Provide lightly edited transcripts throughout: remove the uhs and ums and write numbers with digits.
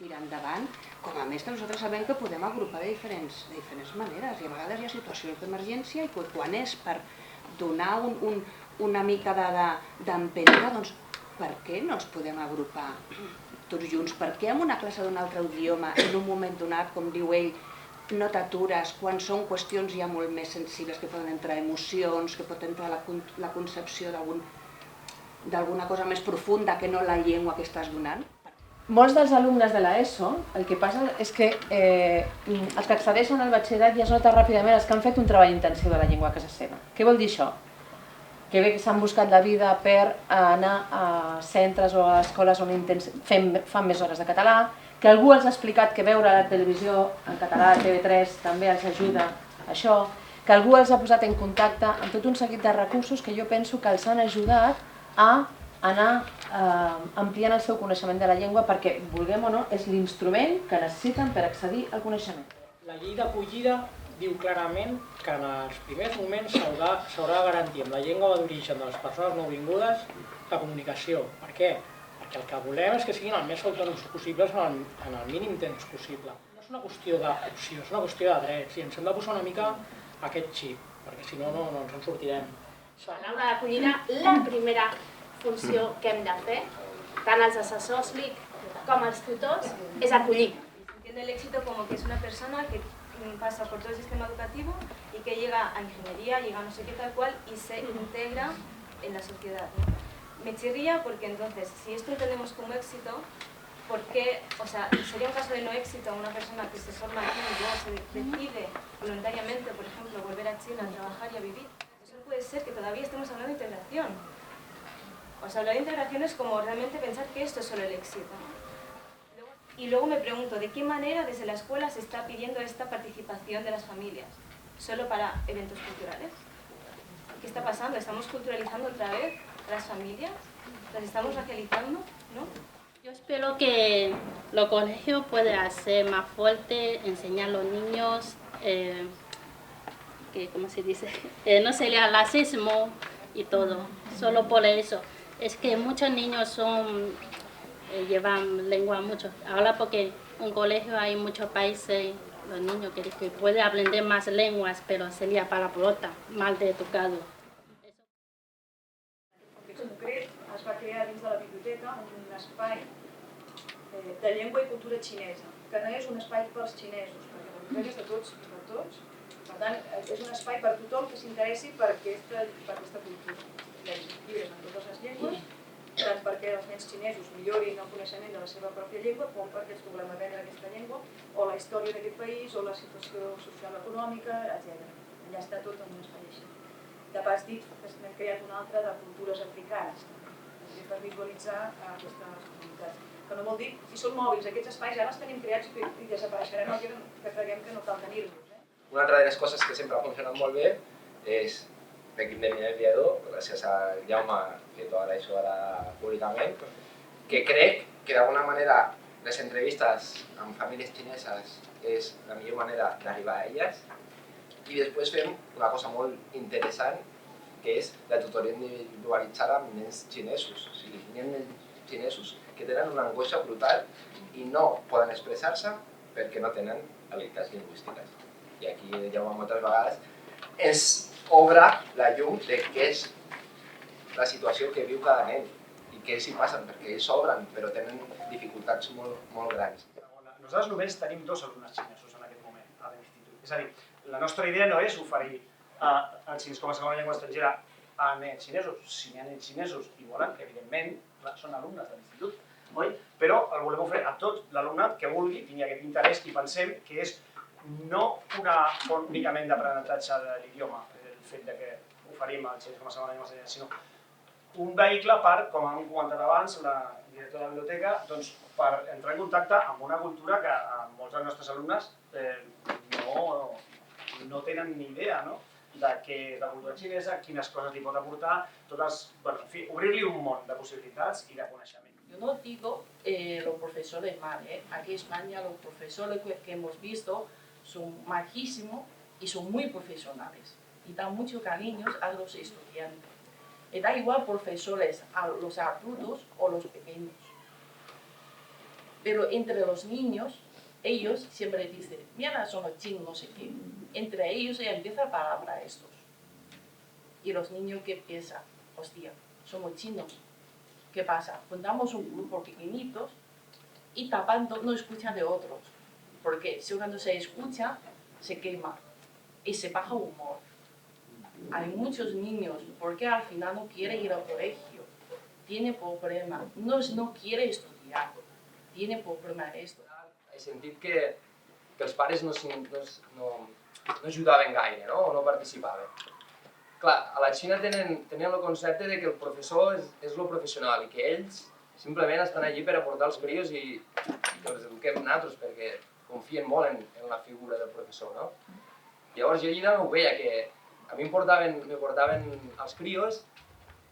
tirar endavant, com a mestre nosaltres sabem que podem agrupar de diferents maneres i a vegades hi ha situacions d'emergència i quan és per donar una mica d'empenta, doncs per què no ens podem agrupar tots junts? Per què en una classe d'un altre idioma, en un moment donat, com diu ell, no t'atures quan són qüestions ja molt més sensibles, que poden entrar emocions, que pot entrar la concepció d'alguna cosa més profunda que no la llengua que estàs donant? Molts dels alumnes de l'ESO, el que passa és que els que accedeixen al batxillerat ja es nota ràpidament els que han fet un treball intensiu de la llengua a casa seva. Què vol dir això? Que bé que s'han buscat la vida per anar a centres o a escoles on fan més hores de català, que algú els ha explicat que veure la televisió en català, TV3, també els ajuda a això, que algú els ha posat en contacte amb tot un seguit de recursos que jo penso que els han ajudat a anar ampliant el seu coneixement de la llengua perquè, vulguem o no, és l'instrument que necessiten per accedir al coneixement. La llei d'acollida diu clarament que en els primers moments s'haurà de garantir amb la llengua d'origen de les persones nouvingudes la comunicació. Per què? Perquè el que volem és que siguin el més autònoms possibles en el mínim temps possible. No és una qüestió d'opció, és una qüestió de drets i ens hem de posar una mica aquest xip, perquè si no, no ens en sortirem. A l'aula d'acollida, la primera funció que hem de fer, tant els assessors LIC com els tutors, és acollir. Entiende el éxito como que es una persona que pasa por todo el sistema educativo y que llega a ingeniería, llega a no sé qué tal cual y se integra en la sociedad, ¿no? Me chirría porque entonces, si esto entendemos como éxito, ¿por qué? O sea, sería un caso de no éxito a una persona que se forma aquí y luego se decide voluntariamente, por ejemplo, volver a China a trabajar y a vivir. Eso no puede ser que todavía estemos hablando de integración. O sea, hablar de integración es como realmente pensar que esto es solo el éxito, ¿no? Y luego me pregunto, ¿de qué manera desde la escuela se está pidiendo esta participación de las familias? ¿Solo para eventos culturales? ¿Qué está pasando? ¿Estamos culturalizando otra vez las familias? ¿Las estamos racializando? ¿No? Yo espero que los colegios puedan hacer más fuerte, enseñar a los niños que, ¿cómo se dice? No sería el racismo y todo, solo por eso. Es que muchos niños llevan lengua mucho. Ahora porque en un colegio hay muchos países, los niños que pueden aprender más lenguas, pero sería para pelota, mal educado. En concret es va crear dins de la biblioteca un espai de llengua i cultura xinesa, que no és un espai pels xinesos, perquè la biblioteca és de tots i per tots. Per tant, és un espai per tothom que s'interessi per aquesta cultura. Hi ha llibres en totes les llengües, tant perquè els nens xinesos millorin el coneixement de la seva pròpia llengua, com perquè els puguem aprendre aquesta llengua, o la història d'aquest país, o la situació social econòmica, etc. Allà està tot en un espai així. De pas dit, n'hem creat un altre de cultures africanes, per visualitzar aquestes comunitats. Que no vol dir, si són mòbils, aquests espais ja els tenim creats i desapareixerem, que creguem que no cal tenir-los. Una altra de les coses que sempre ha funcionat molt bé és l'equip de Mineviador, gràcies a Jaume, que t'ho agraeixo ara públicament, que crec que d'alguna manera les entrevistes amb famílies xineses és la millor manera d'arribar a elles i després fem una cosa molt interessant que és la tutoria individualitzada amb nens xinesos. O sigui, nens xinesos que tenen una angoixa brutal i no poden expressar-se perquè no tenen habilitats lingüístiques. I aquí, Jaume, moltes vegades ens obre la llum de què és la situació que viu cada nen i què s'hi passen, perquè ells s'obren però tenen dificultats molt grans. Nosaltres només tenim 2 alumnes xinesos en aquest moment a l'institut. És a dir, la nostra idea no és oferir el xinès com a segona llengua estrangera a nens xinesos. Si hi ha nens xinesos i volen, evidentment, són alumnes de l'institut, oi? Però el volem oferir a tot l'alumnat que vulgui, tingui aquest interès i pensem que és no una font únicament d'aprenentatge de l'idioma, el fet que oferim el xinès com a segona llengua estrangera, sinó un vehicle per, com hem comentat abans, la directora de la biblioteca, doncs, per entrar en contacte amb una cultura que molts dels nostres alumnes no tenen ni idea, no? De la cultura xinesa, quines coses li pot aportar, totes, bueno, en fi, obrir-li un món de possibilitats i de coneixement. Yo no digo los profesores mal, aquí en España los profesores que hemos visto son majísimos y son muy profesionales y dan mucho cariño a los estudiantes. Y da igual profesores a los adultos o los pequeños. Pero entre los niños, ellos siempre dicen, mira, son los chinos, no sé qué. Entre ellos ya empieza palabra estos. Y los niños que piensan, hostia, somos chinos. ¿Qué pasa? Juntamos un grupo pequeñitos y tapando no escuchan de otros. Porque si cuando se escucha, se quema y se baja humor. Hay muchos niños porque al final no quiere ir al colegio, tiene problema, no quiere estudiar, tiene problema esto. He sentit que els pares no ajudaven gaire, no? O no participaven. Clar, a la Xina tenen el concepte de que el professor és lo professional i que ells simplement estan allí per aportar els crios i que els eduquem nosaltres perquè confien molt en la figura del professor, no? Llavors jo a Lleida no ho veia, que a mi me portaven els crios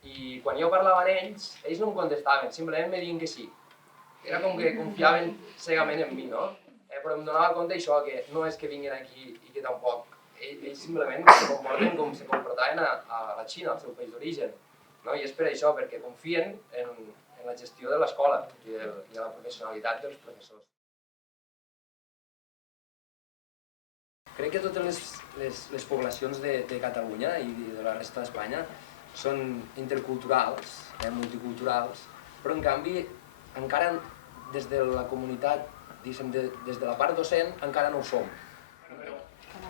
i quan jo parlava amb ells no em contestaven, simplement me diuen que sí. Era com que confiaven cegament en mi, no? Però em donava compte això, que no és que vinguin aquí i que tampoc. Ells simplement se comporten com se comportaven a la Xina, al seu país d'origen. I és per això, perquè confien en la gestió de l'escola i de la professionalitat dels professors. Crec que totes les poblacions de Catalunya i de la resta d'Espanya són interculturals, multiculturals, però en canvi encara des de la comunitat, des de la part docent, encara no ho som.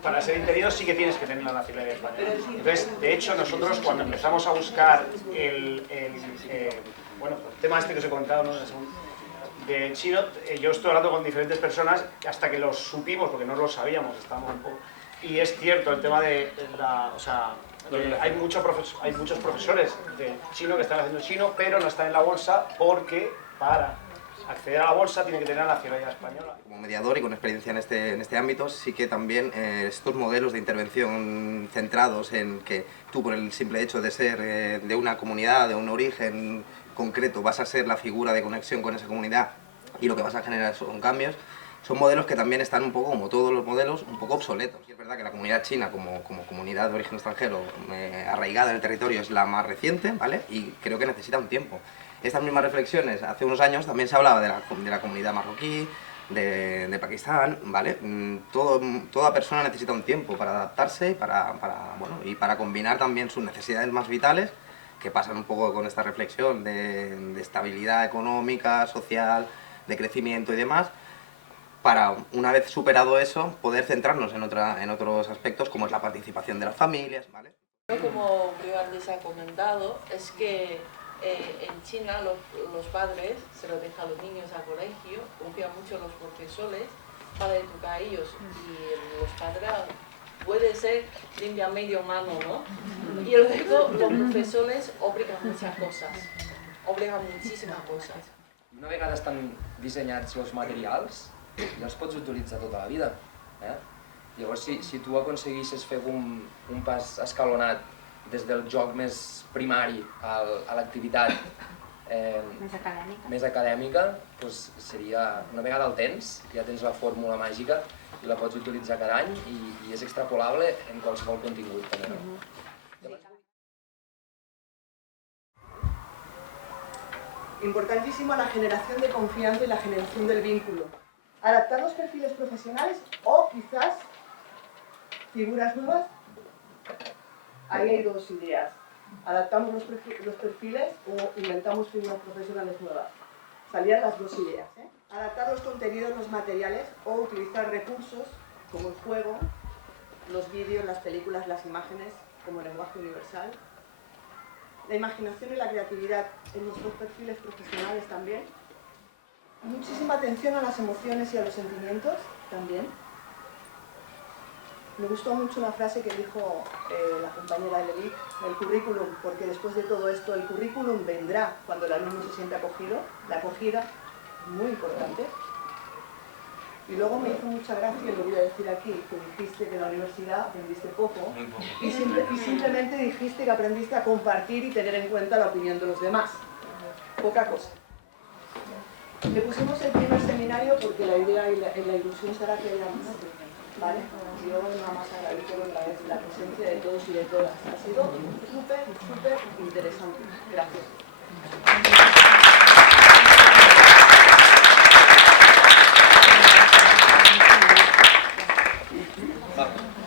Para ser interino sí que tienes que tener la nacionalidad española. Entonces, de hecho, nosotros cuando empezamos a buscar el tema este que os he contado, ¿no? De chino, yo estoy hablando con diferentes personas hasta que lo supimos, porque no lo sabíamos, estábamos un poco... Y es cierto el tema de la... O sea, hay muchos profesores de chino que están haciendo chino, pero no están en la bolsa porque para acceder a la bolsa tienen que tener la nacionalidad española. Como mediador y con experiencia en este ámbito, sí que también estos modelos de intervención centrados en que tú, por el simple hecho de ser de una comunidad, de un origen concreto, vas a ser la figura de conexión con esa comunidad y lo que vas a generar son cambios, son modelos que también están un poco, como todos los modelos, un poco obsoletos. Y es verdad que la comunidad china, como comunidad de origen extranjero, arraigada en el territorio, es la más reciente, ¿vale? Y creo que necesita un tiempo. Estas mismas reflexiones, hace unos años también se hablaba de la comunidad marroquí, de Pakistán, ¿vale? Toda persona necesita un tiempo para adaptarse y para combinar también sus necesidades más vitales, que pasan un poco con esta reflexión de estabilidad económica, social, de crecimiento y demás, para, una vez superado eso, poder centrarnos en otros aspectos como es la participación de las familias, ¿vale? Como antes ha comentado, es que en China los padres se lo dejan a los niños al colegio, confían mucho en los profesores para educar a ellos y los padres puede ser limpia medio mano, ¿no? Y luego los profesores obligan muchas cosas, obligan muchísimas cosas. Una vegada estan dissenyats els materials, ja els pots utilitzar tota la vida. Llavors, si tu aconseguissis fer un pas escalonat des del joc més primari a l'activitat més acadèmica, doncs seria, una vegada el tens, ja tens la fórmula màgica i la pots utilitzar cada any i és extrapolable en qualsevol contingut també. Importantísimo la generación de confianza y la generación del vínculo. Adaptar los perfiles profesionales o quizás figuras nuevas. Ahí hay dos ideas. Adaptamos los perfiles o inventamos figuras profesionales nuevas. Salían las dos ideas. Adaptar los contenidos, los materiales o utilizar recursos como el juego, los vídeos, las películas, las imágenes como lenguaje universal. La imaginación y la creatividad en nuestros perfiles profesionales también. Muchísima atención a las emociones y a los sentimientos también. Me gustó mucho una frase que dijo la compañera Eleli, el currículum, porque después de todo esto el currículum vendrá cuando el alumno se siente acogido, la acogida, muy importante. Y luego me hizo mucha gracia, y lo voy a decir aquí, que dijiste que en la universidad aprendiste poco y simplemente dijiste que aprendiste a compartir y tener en cuenta la opinión de los demás. Poca cosa. Le pusimos el primer seminario porque la idea y la ilusión será que haya más. ¿Vale? Yo nada más agradezco la presencia de todos y de todas. Ha sido súper interesante. Gracias. Va.